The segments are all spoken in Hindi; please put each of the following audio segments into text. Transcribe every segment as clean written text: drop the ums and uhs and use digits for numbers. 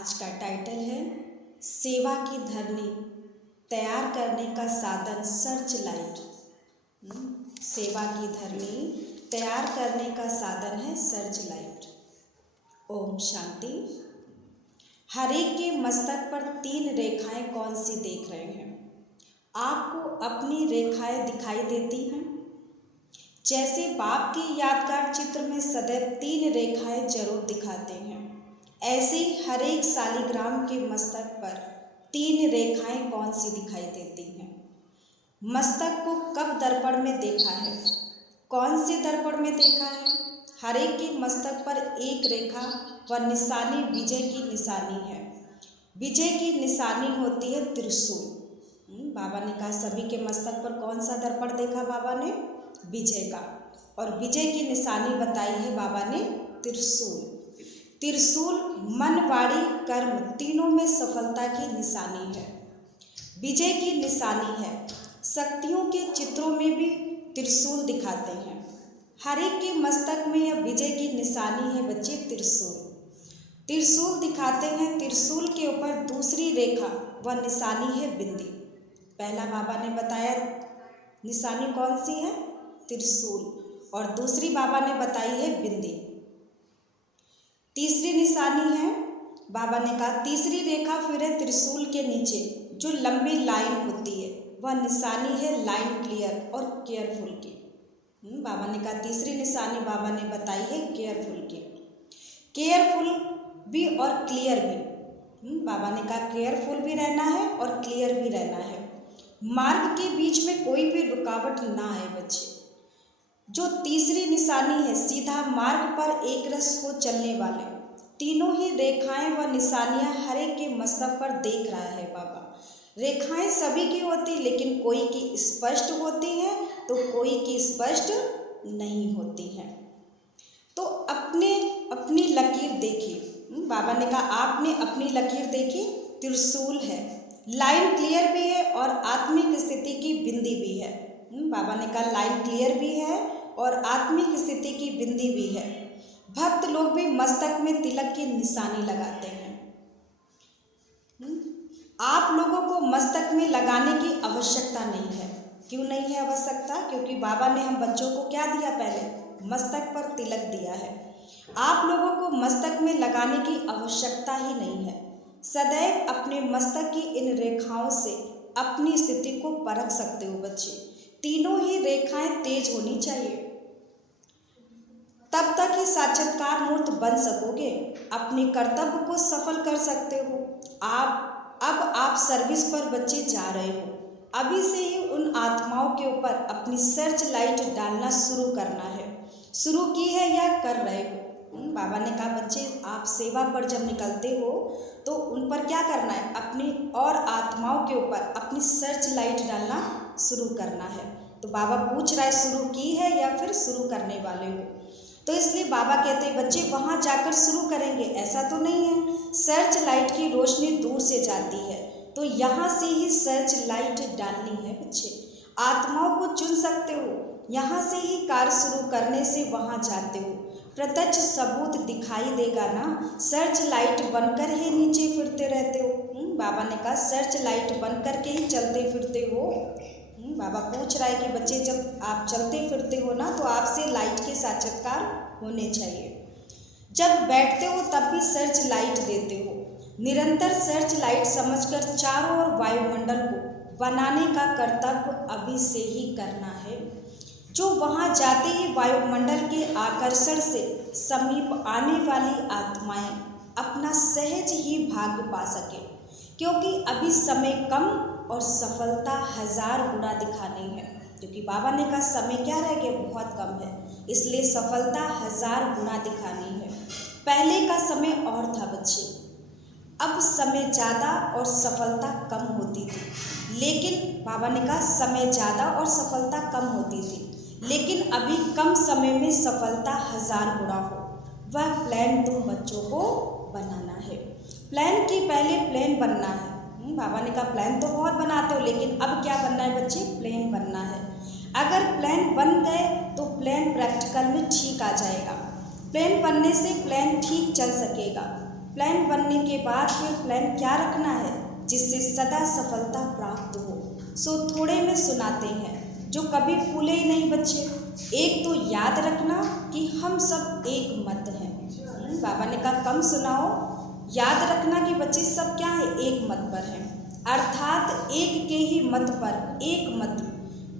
आज का टाइटल है सेवा की धरनी तैयार करने का साधन सर्च लाइट। सेवा की धरनी तैयार करने का साधन है सर्च लाइट। ओम शांति। हर एक के मस्तक पर 3 रेखाएं कौन सी देख रहे हैं? आपको अपनी रेखाएं दिखाई देती हैं? जैसे बाप की यादगार चित्र में सदैव 3 रेखाएं जरूर दिखाते हैं, ऐसे ही हर एक शालिग्राम के मस्तक पर 3 रेखाएं कौन सी दिखाई देती हैं? मस्तक को कब दर्पण में देखा है? कौन से दर्पण में देखा है? हर एक के मस्तक पर एक रेखा व निशानी विजय की निशानी है। विजय की निशानी होती है त्रिशूल। बाबा ने कहा सभी के मस्तक पर कौन सा दर्पण देखा बाबा ने? विजय का। और विजय की निशानी बताई है बाबा ने त्रिशूल। त्रिशूल मन वाणी कर्म तीनों में सफलता की निशानी है, विजय की निशानी है। शक्तियों के चित्रों में भी त्रिशूल दिखाते हैं। हर एक के मस्तक में यह विजय की निशानी है बच्चे, त्रिशूल। त्रिशूल दिखाते हैं। त्रिशूल के ऊपर दूसरी रेखा व निशानी है बिंदी। पहला बाबा ने बताया निशानी कौन सी है? त्रिशूल। और दूसरी बाबा ने बताई है बिंदी। तीसरी निशानी है, बाबा ने कहा तीसरी रेखा फिर है त्रिशूल के नीचे जो लंबी लाइन होती है, वह निशानी है लाइन क्लियर और केयरफुल की। बाबा ने कहा तीसरी निशानी बाबा ने बताई है केयरफुल की। केयरफुल भी और क्लियर भी। बाबा ने कहा केयरफुल भी रहना है और क्लियर भी रहना है। मार्ग के बीच में कोई भी रुकावट ना आए बच्चे। जो तीसरी निशानी है सीधा मार्ग पर एक रस हो चलने वाले। तीनों ही रेखाएं व निशानियां हर एक के मस्तक पर देख रहा है बाबा। रेखाएं सभी की होती, लेकिन कोई की स्पष्ट होती हैं तो कोई की स्पष्ट नहीं होती हैं। तो अपने अपनी लकीर देखी। बाबा ने कहा आपने अपनी लकीर देखी, त्रिशूल है, लाइन क्लियर भी है और आत्मिक स्थिति की बिंदी भी है। बाबा ने कहा लाइन क्लियर भी है और आत्मिक स्थिति की बिंदी भी है। भक्त लोग भी मस्तक में तिलक की निशानी लगाते हैं। आप लोगों को मस्तक में लगाने की आवश्यकता नहीं है। क्यों नहीं है आवश्यकता? क्योंकि बाबा ने हम बच्चों को क्या दिया? पहले मस्तक पर तिलक दिया है। आप लोगों को मस्तक में लगाने की आवश्यकता ही नहीं है। सदैव अपने मस्तक की इन रेखाओं से अपनी स्थिति को परख सकते हो बच्चे। तीनों ही रेखाएं तेज होनी चाहिए, तब तक ही साक्षात्कार मूर्त बन सकोगे, अपने कर्तव्य को सफल कर सकते हो। अब आप सर्विस पर बच्चे जा रहे हो। अभी से ही उन आत्माओं के ऊपर अपनी सर्च लाइट डालना शुरू करना है। शुरू की है या कर रहे हो? बाबा ने कहा बच्चे आप सेवा पर जब निकलते हो तो उन पर क्या करना है? अपनी और आत्माओं के ऊपर अपनी सर्च लाइट डालना शुरू करना है। तो बाबा पूछ रहा है शुरू की है या फिर शुरू करने वाले हो? तो इसलिए बाबा कहते हैं बच्चे वहाँ जाकर शुरू करेंगे, ऐसा तो नहीं है। सर्च लाइट की रोशनी दूर से जाती है, तो यहाँ से ही सर्च लाइट डालनी है बच्चे। आत्माओं को चुन सकते हो, यहाँ से ही कार्य शुरू करने से वहाँ जाते हो। प्रत्यक्ष सबूत दिखाई देगा ना। सर्च लाइट बनकर ही नीचे फिरते रहते हो। बाबा ने कहा सर्च लाइट बनकर के ही चलते फिरते हो। बाबा पूछ रहा है कि बच्चे जब आप चलते फिरते हो ना तो आपसे लाइट के साक्षात्कार होने चाहिए। जब बैठते हो तब भी सर्च लाइट देते हो। निरंतर सर्च लाइट समझकर चारों ओर वायुमंडल को बनाने का कर्तव्य अभी से ही करना है, जो वहाँ जाते ही वायुमंडल के आकर्षण से समीप आने वाली आत्माएं अपना सहज ही भाग्य पा सके। क्योंकि अभी समय कम और सफलता 1000 गुना दिखानी है। क्योंकि बाबा ने कहा समय क्या रह गया? बहुत कम है, इसलिए सफलता 1000 गुना दिखानी है। पहले का समय और था बच्चे, अब समय ज़्यादा और सफलता कम होती थी। लेकिन बाबा ने कहा समय ज़्यादा और सफलता कम होती थी, लेकिन अभी कम समय में सफलता 1000 गुना हो, वह प्लान तुम बच्चों को बनाना है। प्लान की पहले प्लान बनना है। बाबा ने कहा प्लान तो बहुत बनाते हो, लेकिन अब क्या बनना है बच्चे? प्लान बनना है। अगर प्लान बन गए तो प्लान प्रैक्टिकल में ठीक आ जाएगा। प्लान बनने से प्लान ठीक चल सकेगा। प्लान बनने के बाद फिर प्लान क्या रखना है जिससे सदा सफलता प्राप्त हो। सो थोड़े में सुनाते हैं जो कभी भूले ही नहीं बच्चे। एक तो याद रखना कि हम सब एक मत हैं। बाबा ने कहा कम सुनाओ, याद रखना कि बच्चे सब क्या है, एक मत पर हैं, अर्थात एक के ही मत पर एक मत।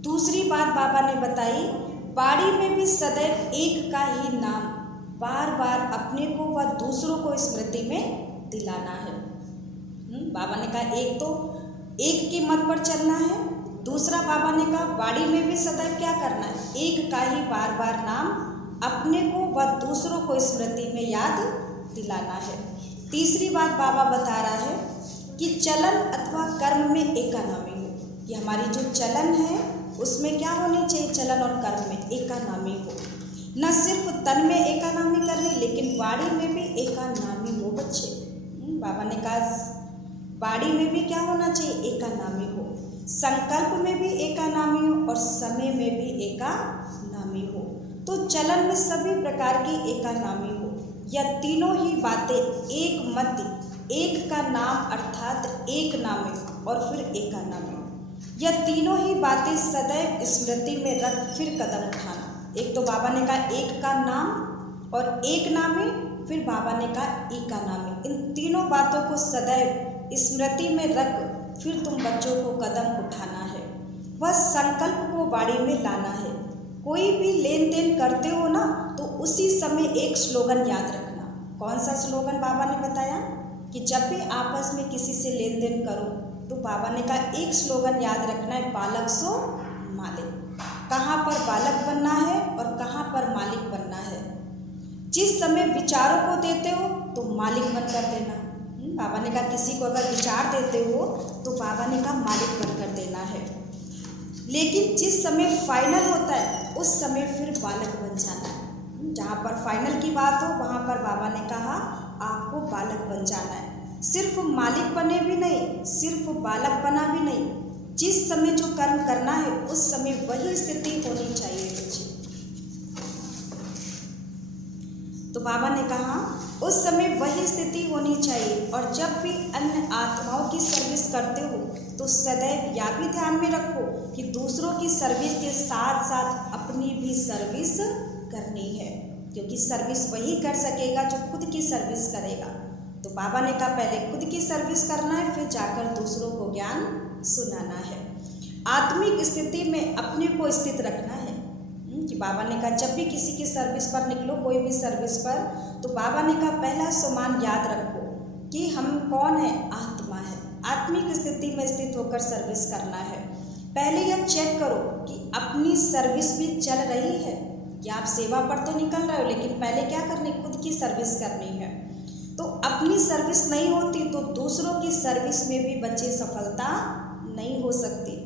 दूसरी बात बाबा ने बताई, बाड़ी में भी सदैव एक का ही नाम बार बार अपने को व दूसरों को स्मृति में दिलाना है। बाबा ने कहा एक तो एक के मत पर चलना है, दूसरा बाबा ने कहा बाड़ी में भी सदैव क्या करना है, एक का ही बार बार नाम अपने को व दूसरों को स्मृति में याद दिलाना है। तीसरी बात बाबा बता रहा है कि चलन अथवा कर्म में एकानामी हो, कि हमारी जो चलन है उसमें क्या होनी चाहिए, चलन और कर्म में एकानामी हो। न सिर्फ तन में एकानामी करनी लेकिन वाणी में भी एकानामी हो बच्चे। बाबा ने कहा वाणी में भी क्या होना चाहिए, एकानामी हो, संकल्प में भी एकानामी हो और समय में भी एकानामी हो। तो चलन में सभी प्रकार की एकानामी हो। यह तीनों ही बातें एक मत, एक का नाम अर्थात एक नामे और फिर एकानामी, यह तीनों ही बातें सदैव स्मृति में रख फिर कदम उठाना। एक तो बाबा ने कहा एक का नाम और एक नामे, फिर बाबा ने कहा एकानामी। इन तीनों बातों को सदैव स्मृति में रख फिर तुम बच्चों को कदम उठाना है। वह संकल्प को बाड़ी में लाना है। कोई भी लेन देन करते हो ना तो उसी समय एक स्लोगन याद रखना। कौन सा स्लोगन बाबा ने बताया कि जब भी आपस में किसी से लेन देन करो तो बाबा ने कहा एक स्लोगन याद रखना है, बालक सो मालिक। कहाँ पर बालक बनना है और कहाँ पर मालिक बनना है। जिस समय विचारों को देते हो तो मालिक बनकर देना। बाबा ने कहा किसी को अगर विचार देते हो तो बाबा ने कहा मालिक बनकर देना है, लेकिन जिस समय फाइनल होता है उस समय फिर बालक बन जाना है। जहाँ पर फाइनल की बात हो वहाँ पर बाबा ने कहा आपको बालक बन जाना है। सिर्फ मालिक बने भी नहीं, सिर्फ बालक बना भी नहीं, जिस समय जो कर्म करना है उस समय वही स्थिति होनी चाहिए बच्चे। तो बाबा ने कहा उस समय वही स्थिति होनी चाहिए। और जब भी अन्य आत्माओं की सर्विस करते हो तो सदैव यह भी ध्यान में रखो कि दूसरों की सर्विस के साथ साथ अपनी भी सर्विस करनी है, क्योंकि सर्विस वही कर सकेगा जो खुद की सर्विस करेगा। तो बाबा ने कहा पहले खुद की सर्विस करना है फिर जाकर दूसरों को ज्ञान सुनाना है। आत्मिक स्थिति में अपने को स्थित रखना है कि बाबा ने कहा जब भी किसी की सर्विस पर निकलो, कोई भी सर्विस पर, तो बाबा ने कहा पहला सम्मान याद रखो कि हम कौन है, आत्मा है। आत्मिक स्थिति में स्थित होकर सर्विस करना है। पहले यह चेक करो कि अपनी सर्विस भी चल रही है, कि आप सेवा पर तो निकल रहे हो लेकिन पहले क्या करनी, खुद की सर्विस करनी है। तो अपनी सर्विस नहीं होती तो दूसरों की सर्विस में भी बच्चे सफलता नहीं हो सकती।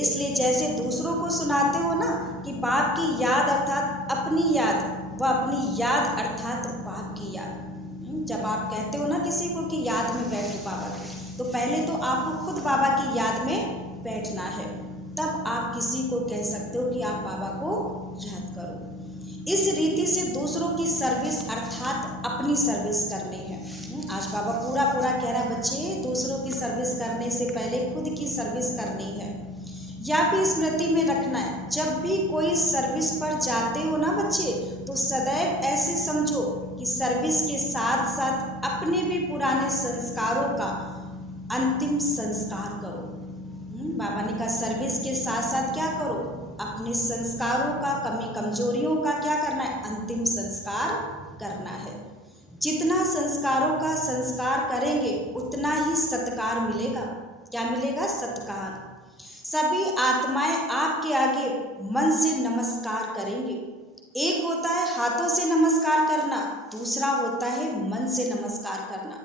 इसलिए जैसे दूसरों को सुनाते हो ना कि बाप की याद अर्थात अपनी याद, व अपनी याद अर्थात बाप की याद। जब आप कहते हो ना किसी को कि याद में बैठो बाबा की, तो पहले तो आपको खुद बाबा की याद में बैठना है, तब आप किसी को कह सकते हो कि आप बाबा को याद करो। इस रीति से दूसरों की सर्विस अर्थात अपनी सर्विस करनी है। आज बाबा पूरा कह रहा बच्चे दूसरों की सर्विस करने से पहले खुद की सर्विस करनी है। या भी स्मृति में रखना है, जब भी कोई सर्विस पर जाते हो ना बच्चे तो सदैव ऐसे समझो कि सर्विस के साथ साथ अपने भी पुराने संस्कारों का अंतिम संस्कार करो। बाबा ने कहा सर्विस के साथ साथ क्या करो, अपने संस्कारों का, कमी कमजोरियों का क्या करना है, अंतिम संस्कार करना है। जितना संस्कारों का संस्कार करेंगे उतना ही सत्कार मिलेगा। क्या मिलेगा, सत्कार। सभी आत्माएं आपके आगे मन से नमस्कार करेंगे। एक होता है हाथों से नमस्कार करना, दूसरा होता है मन से नमस्कार करना।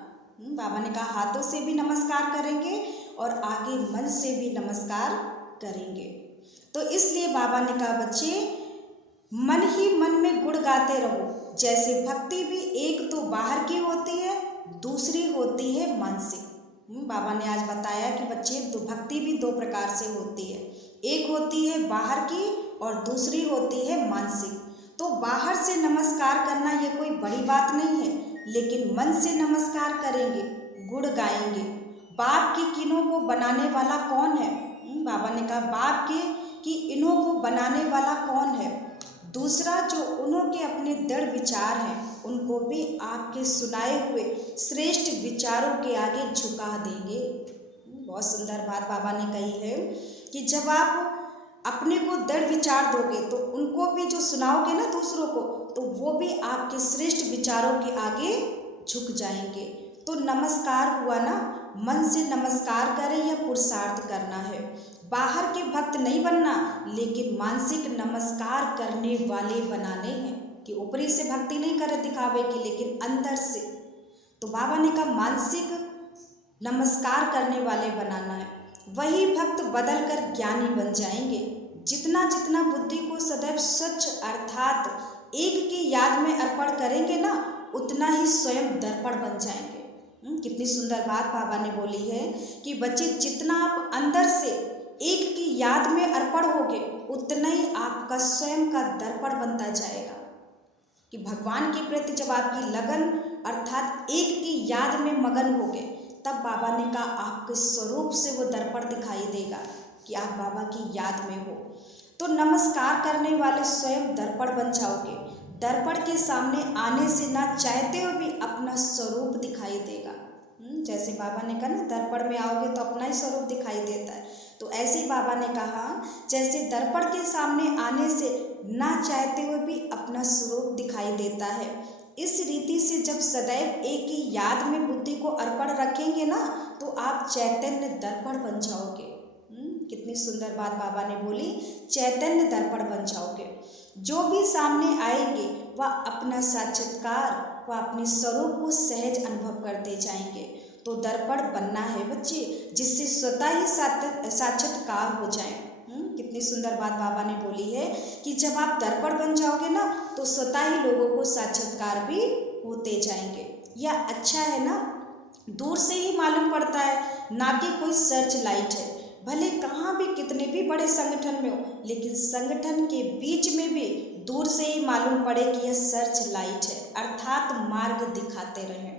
बाबा ने कहा हाथों से भी नमस्कार करेंगे और आगे मन से भी नमस्कार करेंगे। तो इसलिए बाबा ने कहा बच्चे मन ही मन में गुण गाते रहो। जैसे भक्ति भी एक तो बाहर की होती है, दूसरी होती है मानसिक। बाबा ने आज बताया कि बच्चे तो भक्ति भी दो प्रकार से होती है, एक होती है बाहर की और दूसरी होती है मानसिक। तो बाहर से नमस्कार करना ये कोई बड़ी बात नहीं है, लेकिन मन से नमस्कार करेंगे, गुण गाएंगे। बाप की कीनों को बनाने वाला कौन है? बाबा ने कहा बाप के कि इन्हों को बनाने वाला कौन है? दूसरा, जो उन्हों के अपने दृढ़ विचार हैं उनको भी आपके सुनाए हुए श्रेष्ठ विचारों के आगे झुका देंगे। बहुत सुंदर बात बाबा ने कही है कि जब आप अपने को दृढ़ विचार दोगे तो उनको भी जो सुनाओगे ना दूसरों को, तो वो भी आपके श्रेष्ठ विचारों के आगे झुक जाएंगे। तो नमस्कार हुआ ना, मन से नमस्कार करें या पुरुषार्थ करना है। बाहर के भक्त नहीं बनना, लेकिन मानसिक नमस्कार करने वाले बनाने हैं कि ऊपरी से भक्ति नहीं करे दिखावे की, लेकिन अंदर से। तो बाबा ने कहा मानसिक नमस्कार करने वाले बनाना है। वही भक्त बदल कर ज्ञानी बन जाएंगे। जितना जितना बुद्धि को सदैव स्वच्छ अर्थात एक की याद में अर्पण करेंगे ना, उतना ही स्वयं दर्पण बन जाएंगे। कितनी सुंदर बात बाबा ने बोली है कि बच्चे जितना आप अंदर से एक की याद में अर्पण होगे, उतना ही आपका स्वयं का दर्पण बनता जाएगा। कि भगवान के प्रति जब आपकी लगन अर्थात एक की याद में मगन होगे, तब बाबा ने कहा आपके स्वरूप से वो दर्पण दिखाई देगा कि आप बाबा की याद में हो। तो नमस्कार करने वाले स्वयं दर्पण बन जाओगे। दर्पण के सामने आने से ना चाहते हुए भी अपना स्वरूप दिखाई देगा। जैसे बाबा ने कहा ना, दर्पण में आओगे तो अपना ही स्वरूप दिखाई देता है। तो ऐसे बाबा ने कहा जैसे दर्पण के सामने आने से ना चाहते हुए भी अपना स्वरूप दिखाई देता है, इस रीति से जब सदैव एक ही याद में बुद्धि को अर्पण रखेंगे ना, तो आप चैतन्य दर्पण बन जाओगे। कितनी सुंदर बात बाबा ने बोली, चैतन्य दर्पण बन जाओगे। जो भी सामने आएंगे वह अपना साक्षात्कार व अपने स्वरूप को सहज अनुभव करते जाएंगे। तो दर्पण बनना है बच्चे, जिससे स्वतः ही साक्षात्कार हो जाए। कितनी सुंदर बात बाबा ने बोली है कि जब आप दर्पण बन जाओगे ना, तो स्वतः ही लोगों को साक्षात्कार भी होते जाएंगे। यह अच्छा है ना, दूर से ही मालूम पड़ता है, ना कि कोई सर्च लाइट है। भले कहाँ भी कितने भी बड़े संगठन में हो, लेकिन संगठन के बीच में भी दूर से ही मालूम पड़े कि यह सर्च लाइट है, अर्थात मार्ग दिखाते रहें।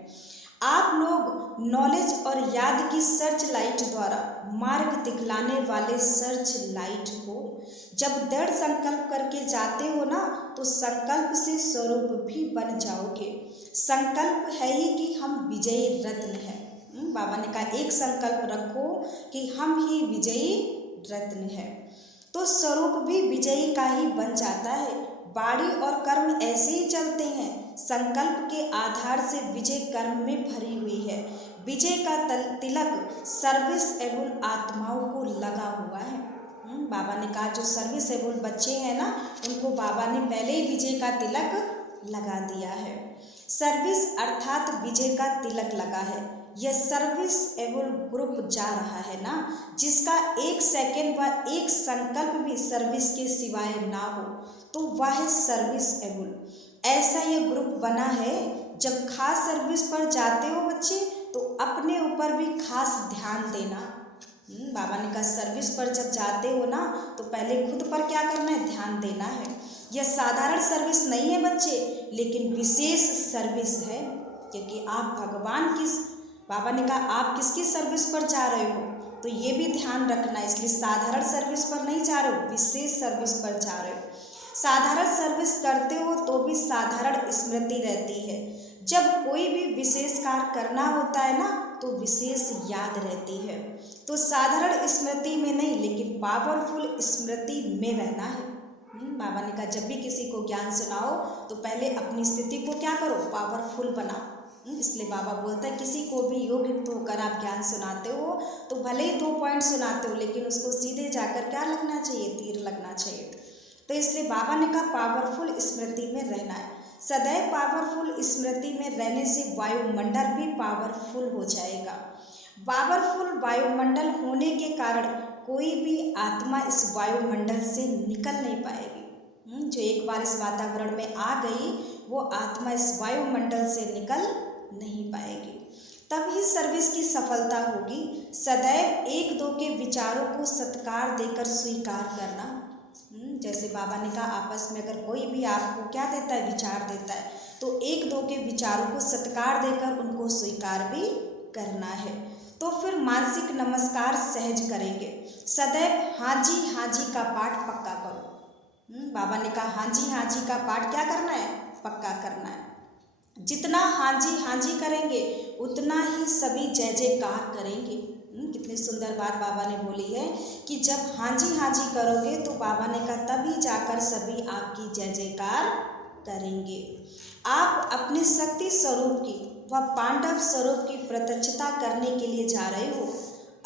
आप लोग नॉलेज और याद की सर्च लाइट द्वारा मार्ग दिखलाने वाले सर्च लाइट हो। जब दृढ़ संकल्प करके जाते हो ना, तो संकल्प से स्वरूप भी बन जाओगे। संकल्प है ही कि हम विजयी रत्न हैं। बाबा ने कहा एक संकल्प रखो कि हम ही विजयी रत्न हैं, तो स्वरूप भी विजयी का ही बन जाता है। बाणी और कर्म ऐसे ही चलते हैं। संकल्प के आधार से विजय कर्म में भरी हुई है। विजय का तिलक सर्विसेबल आत्माओं को लगा हुआ है। बाबा ने कहा जो सर्विसेबल बच्चे हैं ना, उनको बाबा ने पहले ही विजय का तिलक लगा दिया है। सर्विस अर्थात विजय का तिलक लगा है। यह सर्विसेबल ग्रुप जा रहा है ना, जिसका एक सेकेंड व एक संकल्प भी सर्विस के सिवाय ना हो, तो वह है सर्विसेबल। ऐसा यह ग्रुप बना है। जब खास सर्विस पर जाते हो बच्चे, तो अपने ऊपर भी खास ध्यान देना। बाबा ने कहा सर्विस पर जब जाते हो ना, तो पहले खुद पर क्या करना है, ध्यान देना है। यह साधारण सर्विस नहीं है बच्चे, लेकिन विशेष सर्विस है, क्योंकि आप भगवान की, बाबा ने कहा आप किसकी सर्विस पर जा रहे हो, तो ये भी ध्यान रखना। इसलिए साधारण सर्विस पर नहीं जा रहे हो, विशेष सर्विस पर जा रहे हो। साधारण सर्विस करते हो तो भी साधारण स्मृति रहती है। जब कोई भी विशेष कार्य करना होता है ना, तो विशेष याद रहती है। तो साधारण स्मृति में नहीं, लेकिन पावरफुल स्मृति में रहना है। बाबा ने कहा जब भी किसी को ज्ञान सुनाओ, तो पहले अपनी स्थिति को क्या करो, पावरफुल बनाओ। इसलिए बाबा बोलता है किसी को भी योग्य होकर आप ज्ञान सुनाते हो, तो भले ही 2 पॉइंट सुनाते हो, लेकिन उसको सीधे जाकर क्या लगना चाहिए, तीर लगना चाहिए। तो इसलिए बाबा ने कहा पावरफुल स्मृति में रहना है। सदैव पावरफुल स्मृति में रहने से वायुमंडल भी पावरफुल हो जाएगा। पावरफुल वायुमंडल होने के कारण कोई भी आत्मा इस वायुमंडल से निकल नहीं पाएगी। जो एक बार इस वातावरण में आ गई, वो आत्मा इस वायुमंडल से निकल नहीं पाएगी। तभी सर्विस की सफलता होगी। सदैव एक दो के विचारों को सत्कार देकर स्वीकार करना। जैसे बाबा ने कहा आपस में अगर कोई भी आपको क्या देता है, विचार देता है, तो एक दो के विचारों को सत्कार देकर उनको स्वीकार भी करना है। तो फिर मानसिक नमस्कार सहज करेंगे। सदैव हाँ जी का पाठ पक्का करो। बाबा ने कहा हाँ जी का पाठ क्या करना है, पक्का करना है। जितना हाँ जी करेंगे उतना ही सभी जय जयकार करेंगे। कितनी सुंदर बात बाबा ने बोली है कि जब हाँ जी करोगे तो बाबा ने कहा तभी जाकर सभी आपकी जय जयकार करेंगे। आप अपने शक्ति स्वरूप की व पांडव स्वरूप की प्रत्यक्षता करने के लिए जा रहे हो।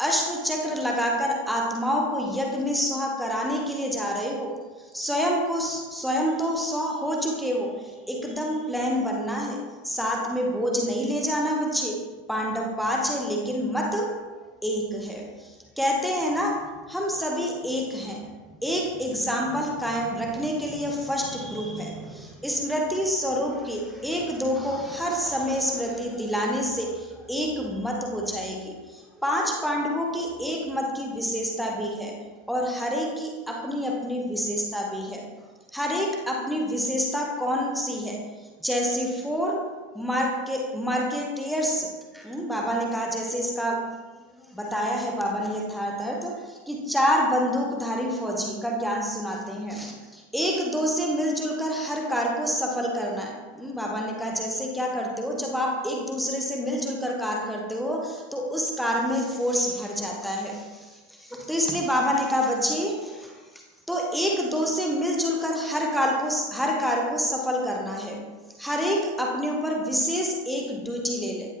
अश्व चक्र लगाकर आत्माओं को यज्ञ में स्वाहा कराने के लिए जा रहे हो। स्वयं तो 100 हो चुके हो। एकदम प्लान बनना है। साथ में बोझ नहीं ले जाना बच्चे। पांडव 5 है लेकिन मत 1 है। कहते हैं ना हम सभी एक हैं। एक एग्जाम्पल कायम रखने के लिए फर्स्ट ग्रुप है। स्मृति स्वरूप के एक दो को हर समय स्मृति दिलाने से एक मत हो जाएगी। 5 पांडवों की एक मत की विशेषता भी है और हर एक की अपनी अपनी विशेषता भी है। हर एक अपनी विशेषता कौन सी है? जैसे 4 मार्केटियर्स, बाबा ने कहा जैसे इसका बताया है बाबा ने यथार्थ कि 4 बंदूकधारी फौजी का ज्ञान सुनाते हैं। एक दो से मिलजुल कर हर कार्य को सफल करना है। बाबा ने कहा जैसे क्या करते हो, जब आप एक दूसरे से मिलजुल कर कार्य करते हो तो उस कार्य में फोर्स भर जाता है। तो इसलिए बाबा ने कहा बच्चे तो एक दो से मिलजुल कर हर कार्य को सफल करना है। हर एक अपने ऊपर विशेष एक ड्यूटी ले ले।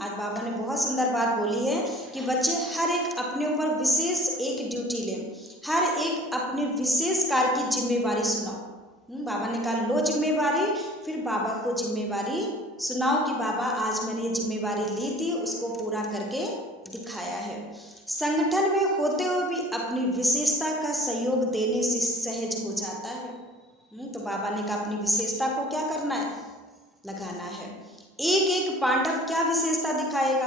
आज बाबा ने बहुत सुंदर बात बोली है कि बच्चे हर एक अपने ऊपर विशेष एक ड्यूटी ले। हर एक अपने विशेष कार्य की जिम्मेवारी सुनाओ। बाबा ने कहा लो जिम्मेवारी, फिर बाबा को जिम्मेवारी सुनाओ कि बाबा आज मैंने ये जिम्मेवारी ली थी, उसको पूरा करके दिखाया है। संगठन में होते हुए भी अपनी विशेषता का सहयोग देने से सहज हो जाता है। तो बाबा ने कहा अपनी विशेषता को क्या करना है, लगाना है। एक एक पांडव क्या विशेषता दिखाएगा?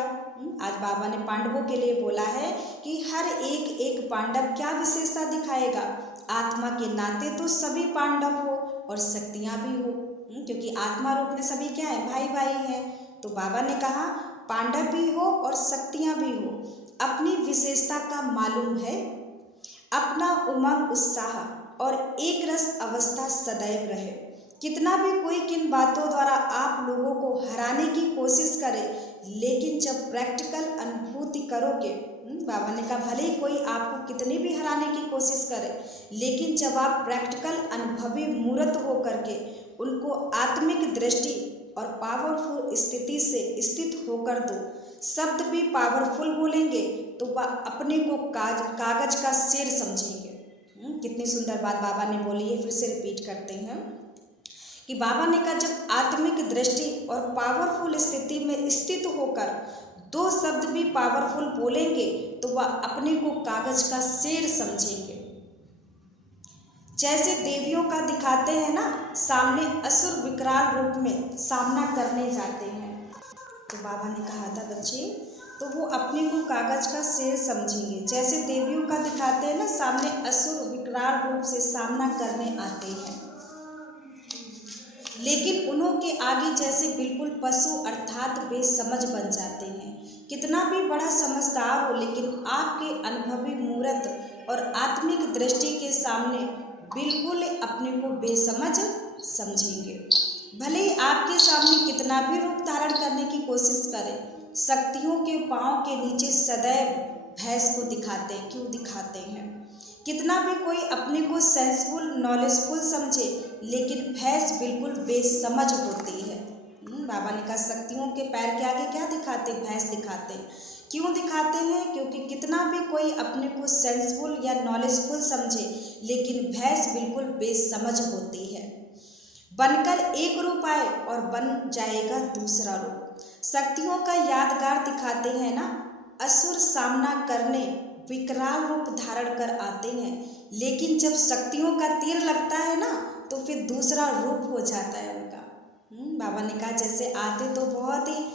आज बाबा ने पांडवों के लिए बोला है कि हर एक एक पांडव क्या विशेषता दिखाएगा। आत्मा के नाते तो सभी पांडव हो और शक्तियाँ भी हो, क्योंकि आत्मा रूप में सभी क्या है, भाई भाई हैं। तो बाबा ने कहा पांडव भी हो और शक्तियाँ भी हो। अपनी विशेषता का मालूम है, अपना उमंग उत्साह और एक रस अवस्था सदैव रहे। कितना भी कोई किन बातों द्वारा आप लोगों को हराने की कोशिश करे, लेकिन जब प्रैक्टिकल अनुभूति करोगे, बाबा ने कहा भले ही कोई आपको कितनी भी हराने की कोशिश करे, लेकिन जब आप प्रैक्टिकल अनुभवी मूर्त हो करके उनको आत्मिक दृष्टि और पावरफुल स्थिति से स्थित होकर दो, शब्द भी पावरफुल बोलेंगे तो वह अपने को कागज का शेर समझेंगे। कितनी सुंदर बात बाबा ने बोली है, फिर से रिपीट करते हैं कि बाबा ने कहा जब आत्मिक दृष्टि और पावरफुल स्थिति में स्थित होकर 2 शब्द भी पावरफुल बोलेंगे तो वह अपने को कागज का शेर समझेंगे। जैसे देवियों का दिखाते हैं ना, सामने असुर विकराल रूप में सामना करने जाते हैं। तो बाबा ने कहा था बच्चे तो वो अपने को कागज का शेर समझेंगे। जैसे देवियों का दिखाते हैं ना, सामने असुर विकराल रूप से सामना करने आते हैं, लेकिन उन्हों के आगे जैसे बिल्कुल पशु अर्थात बेसमझ बन जाते हैं। कितना भी बड़ा समझदार हो, लेकिन आपके अनुभवी मूर्त और आत्मिक दृष्टि के सामने बिल्कुल अपने को बेसमझ समझेंगे। भले ही आपके सामने कितना भी रूप धारण करने की कोशिश करें, शक्तियों के पांव के नीचे सदैव भैंस को दिखाते हैं। क्यों दिखाते हैं? कितना भी कोई अपने को सेंसफुल नॉलेजफुल समझे, लेकिन भैंस बिल्कुल बेसमझ होती है। बाबा ने कहा शक्तियों के पैर के आगे क्या दिखाते? भैंस दिखाते। क्यों दिखाते हैं? क्योंकि कितना भी कोई अपने को सेंसफुल या नॉलेजफुल समझे, लेकिन भैंस बिल्कुल बेसमझ होती है। बनकर एक रूप आए और बन जाएगा दूसरा रूप। शक्तियों का यादगार दिखाते हैं ना, असुर सामना करने विकराल रूप धारण कर आते हैं, लेकिन जब शक्तियों का तीर लगता है ना तो फिर दूसरा रूप हो जाता है उनका। बाबा ने कहा जैसे आते तो बहुत ही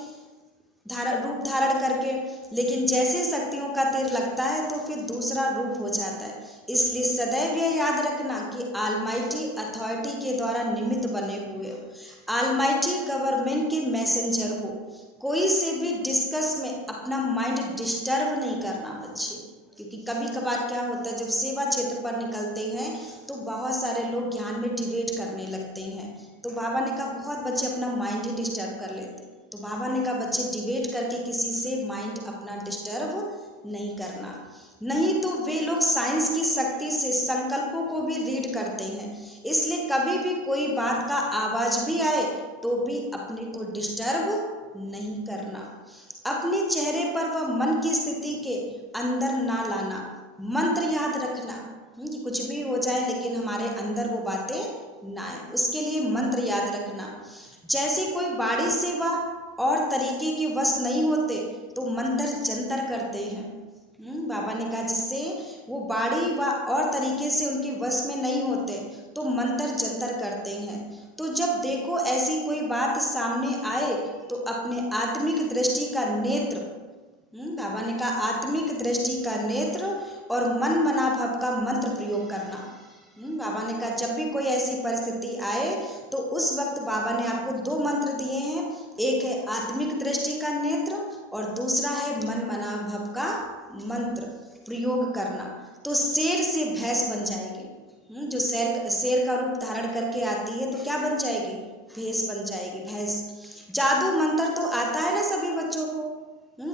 रूप धारण करके, लेकिन जैसे शक्तियों का तीर लगता है तो फिर दूसरा रूप हो जाता है। इसलिए सदैव यह याद रखना कि ऑलमाइटी अथॉरिटी के द्वारा निमित्त बने हुए हो। ऑलमाइटी गवर्नमेंट के मैसेंजर हो। कोई से भी डिस्कस में अपना माइंड डिस्टर्ब नहीं करना बच्चे, क्योंकि कभी कभार क्या होता है, जब सेवा क्षेत्र पर निकलते हैं तो बहुत सारे लोग ज्ञान में डिबेट करने लगते हैं। तो बाबा ने कहा बहुत बच्चे अपना माइंड ही डिस्टर्ब कर लेते। तो बाबा ने कहा बच्चे डिबेट करके किसी से माइंड अपना डिस्टर्ब नहीं करना, नहीं तो वे लोग साइंस की शक्ति से संकल्पों को भी रीड करते हैं। इसलिए कभी भी कोई बात का आवाज भी आए तो भी अपने को डिस्टर्ब नहीं करना। अपने चेहरे पर व मन की स्थिति के अंदर ना लाना। मंत्र याद रखना कि कुछ भी हो जाए लेकिन हमारे अंदर वो बातें ना आए, उसके लिए मंत्र याद रखना। जैसे कोई बाड़ी से व और तरीके के वश नहीं होते तो मंत्र जंतर करते हैं। बाबा ने कहा जिससे वो बाड़ी व और तरीके से उनके वश में नहीं होते तो मंत्र जंतर करते हैं। तो जब देखो ऐसी कोई बात सामने आए तो अपने आत्मिक दृष्टि का नेत्र, बाबा ने कहा आत्मिक दृष्टि का नेत्र और मन मनाभव का मंत्र प्रयोग करना। बाबा ने कहा जब भी कोई ऐसी परिस्थिति आए तो उस वक्त बाबा ने आपको 2 मंत्र दिए हैं, एक है आत्मिक दृष्टि का नेत्र और दूसरा है मन मनाभव का मंत्र प्रयोग करना। तो शेर से भैंस बन जाएगी। जो शेर का रूप धारण करके आती है तो क्या बन जाएगी, भैंस बन जाएगी, भैंस। जादू मंत्र तो आता है ना सभी बच्चों को,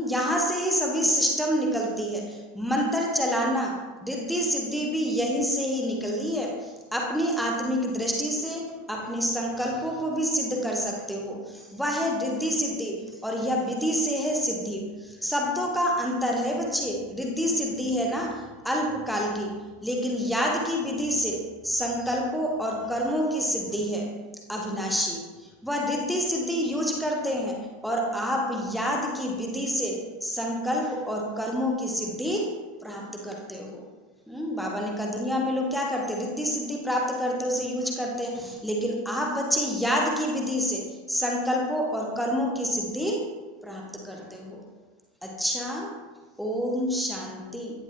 यहाँ से ही सभी सिस्टम निकलती है। मंत्र चलाना रिद्धि सिद्धि भी यहीं से ही निकली है। अपनी आत्मिक दृष्टि से अपने संकल्पों को भी सिद्ध कर सकते हो, वह है रिद्धि सिद्धि और यह विधि से है सिद्धि। शब्दों का अंतर है बच्चे, रिद्धि सिद्धि है ना अल्पकाल की, लेकिन याद की विधि से संकल्पों और कर्मों की सिद्धि है अविनाशी। वह रिद्धि सिद्धि यूज करते हैं और आप याद की विधि से संकल्प और कर्मों की सिद्धि प्राप्त करते हो। बाबा ने कहा दुनिया में लोग क्या करते हैं, रिद्धि सिद्धि प्राप्त करते हैं, उसे यूज करते हैं, लेकिन आप बच्चे याद की विधि से संकल्पों और कर्मों की सिद्धि प्राप्त करते हो। अच्छा, ओम शांति।